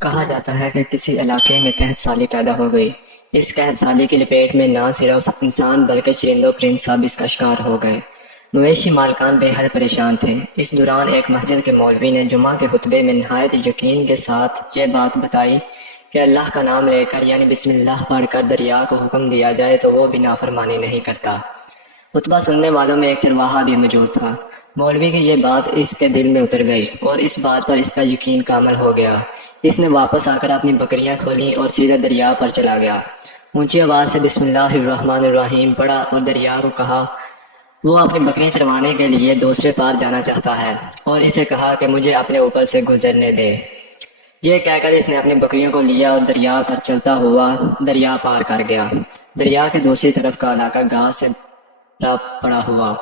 کہا جاتا ہے کہ کسی علاقے میں قحط سالی پیدا ہو گئی۔ اس قحط سالی کی لپیٹ میں نہ صرف انسان بلکہ چرند و پرند سب اس کا شکار ہو گئے۔ مویشی مالکان بے حد پریشان تھے۔ اس دوران ایک مسجد کے مولوی نے جمعہ کے خطبے میں نہایت یقین کے ساتھ یہ بات بتائی کہ اللہ کا نام لے کر یعنی بسم اللہ پڑھ کر دریا کو حکم دیا جائے تو وہ بھی نافرمانی نہیں کرتا۔ خطبہ سننے والوں میں ایک چرواہا بھی موجود تھا۔ مولوی کی یہ بات اس کے دل میں اتر گئی اور اس بات پر اس کا یقین کامل ہو گیا۔ اس نے واپس آ کر اپنی بکریاں کھولیں اور سیدھے دریا پر چلا گیا۔ اونچی آواز سے بسم اللہ الرحمن الرحیم پڑھا اور دریا کو کہا وہ اپنی بکریاں چروانے کے لیے دوسرے پار جانا چاہتا ہے اور اسے کہا کہ مجھے اپنے اوپر سے گزرنے دے۔ یہ کہہ کر اس نے اپنی بکریوں کو لیا اور دریا پر چلتا ہوا دریا پار کر گیا۔ دریا کے دوسری طرف کا علاقہ گھاس سے پڑا ہوا،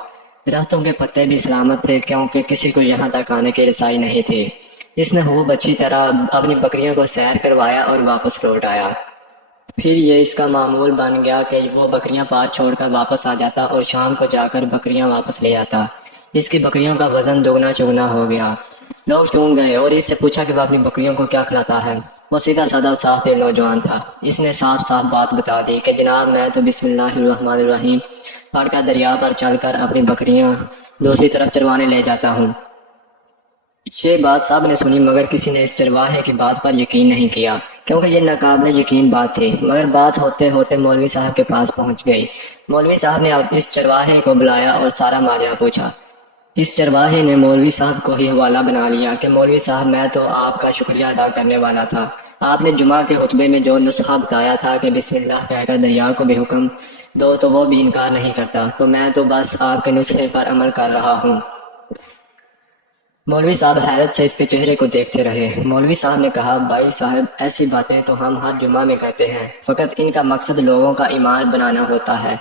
درختوں کے پتے بھی سلامت تھے کیونکہ کسی کو یہاں تک آنے کی رسائی نہیں تھی۔ اس نے خوب اچھی طرح اپنی بکریوں کو سیر کروایا اور واپس لوٹ آیا۔ پھر یہ اس کا معمول بن گیا کہ وہ بکریاں پار چھوڑ کر واپس آ جاتا اور شام کو جا کر بکریاں واپس لے آتا۔ اس کی بکریوں کا وزن دوگنا چگنا ہو گیا۔ لوگ چون گئے اور اس سے پوچھا کہ وہ اپنی بکریوں کو کیا کھلاتا ہے۔ وہ سیدھا سادہ اور صاف دل نوجوان تھا۔ اس نے صاف صاف بات بتا دی کہ جناب میں تو بسم اللہ الرحمن الرحیم پڑھ کر دریا پر چل کر اپنی بکریاں دوسری طرف چروانے لے جاتا ہوں۔ یہ بات سب نے سنی مگر کسی نے اس چرواہے کی بات پر یقین نہیں کیا کیونکہ یہ ناقابل یقین بات تھی، مگر بات ہوتے ہوتے مولوی صاحب کے پاس پہنچ گئی۔ مولوی صاحب نے اس چرواہے کو بلایا اور سارا ماجرا پوچھا۔ اس چرواہے نے مولوی صاحب کو ہی حوالہ بنا لیا کہ مولوی صاحب میں تو آپ کا شکریہ ادا کرنے والا تھا۔ آپ نے جمعہ کے خطبے میں جو نسخہ بتایا تھا کہ بسم اللہ کہہ کر دریا کو بھی حکم دو تو وہ بھی انکار نہیں کرتا، تو میں تو بس آپ کے نسخے پر عمل کر رہا ہوں۔ مولوی صاحب حیرت سے اس کے چہرے کو دیکھتے رہے۔ مولوی صاحب نے کہا بھائی صاحب ایسی باتیں تو ہم ہر جمعہ میں کرتے ہیں، فقط ان کا مقصد لوگوں کا ایمان بنانا ہوتا ہے۔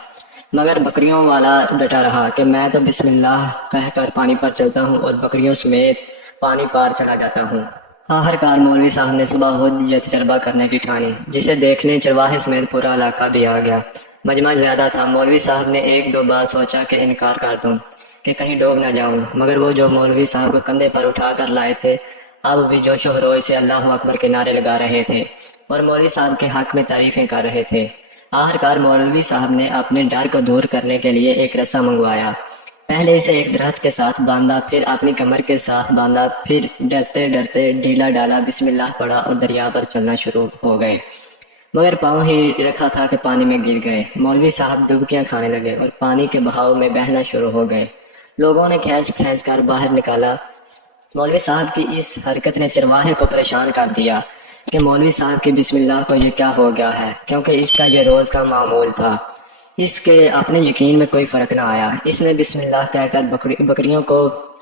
مگر بکریوں والا ڈٹا رہا کہ میں تو بسم اللہ کہہ کر پانی پر چلتا ہوں اور بکریوں سمیت پانی پار چلا جاتا ہوں۔ آخرکار مولوی صاحب نے صبح خود یہ تجربہ کرنے کی ٹھانی، جسے دیکھنے چرواہے سمیت پورا علاقہ بھی آ گیا۔ مجمع زیادہ تھا۔ مولوی صاحب نے ایک دو بار سوچا کہ انکار کر دوں کہ کہیں ڈوب نہ جاؤں، مگر وہ جو مولوی صاحب کو کندھے پر اٹھا کر لائے تھے اب بھی جوش و خروش سے اللہ اکبر کے نعرے لگا رہے تھے اور مولوی صاحب کے حق میں تعریفیں کر رہے تھے۔ آخرکار مولوی صاحب نے اپنے ڈر کو دور کرنے کے لیے ایک رسا منگوایا۔ پہلے اسے ایک درخت کے ساتھ باندھا، پھر اپنی کمر کے ساتھ باندھا، پھر ڈرتے ڈرتے ڈھیلا ڈالا، بسم اللہ پڑھا اور دریا پر چلنا شروع ہو گئے۔ مگر پاؤں ہی رکھا تھا کہ پانی میں گر گئے۔ مولوی صاحب ڈبکیاں کھانے لگے اور پانی کے بہاؤ میں بہنا شروع ہو گئے۔ لوگوں نے کھینچ کھینچ کر باہر نکالا۔ مولوی صاحب کی اس حرکت نے چرواہے کو پریشان کر دیا کہ مولوی صاحب کی بسم اللہ کو یہ کیا ہو گیا ہے، کیونکہ اس کا یہ روز کا معمول تھا۔ اس کے اپنے یقین میں کوئی فرق نہ آیا۔ اس نے بسم اللہ کہہ کر بکریوں کو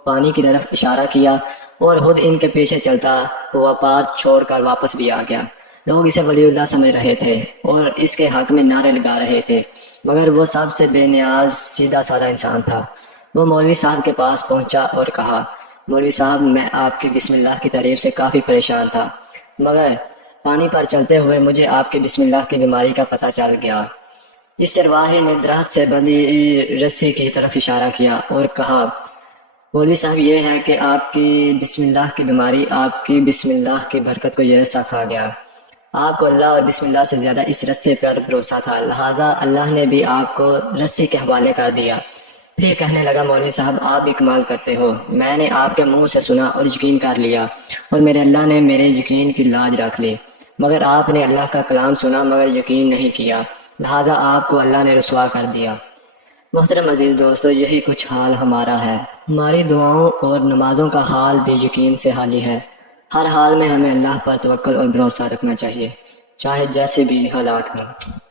پانی کی طرف اشارہ کیا اور خود ان کے پیچھے چلتا ہوا پار چھوڑ کر واپس بھی آ گیا۔ لوگ اسے ولی اللہ سمجھ رہے تھے اور اس کے حق میں نعرے لگا رہے تھے، مگر وہ سب سے بے نیاز سیدھا سادہ انسان تھا۔ وہ مولوی صاحب کے پاس پہنچا اور کہا مولوی صاحب میں آپ کی بسم اللہ کی تعریف سے کافی پریشان تھا، مگر پانی پر چلتے ہوئے مجھے آپ کی بسم اللہ کی بیماری کا پتہ چل گیا۔ اس چرواہے نے درخت سے بندھی رسی کی طرف اشارہ کیا اور کہا مولوی صاحب یہ ہے کہ آپ کی بسم اللہ کی بیماری آپ کی بسم اللہ کی برکت کو یہ رسا کھا گیا۔ آپ کو اللہ اور بسم اللہ سے زیادہ اس رسے پر بھروسہ تھا، لہٰذا اللہ نے بھی آپ کو رسی کے حوالے کر دیا۔ پھر کہنے لگا مولوی صاحب آپ بھی کمال کرتے ہو، میں نے آپ کے منہ سے سنا اور یقین کر لیا اور میرے اللہ نے میرے یقین کی لاج رکھ لی، مگر آپ نے اللہ کا کلام سنا مگر یقین نہیں کیا، لہٰذا آپ کو اللہ نے رسوا کر دیا۔ محترم عزیز دوستو، یہی کچھ حال ہمارا ہے۔ ہماری دعاؤں اور نمازوں کا حال بھی یقین سے حالی ہے۔ ہر حال میں ہمیں اللہ پر توکل اور بھروسہ رکھنا چاہیے، چاہے جیسے بھی حالات ہوں۔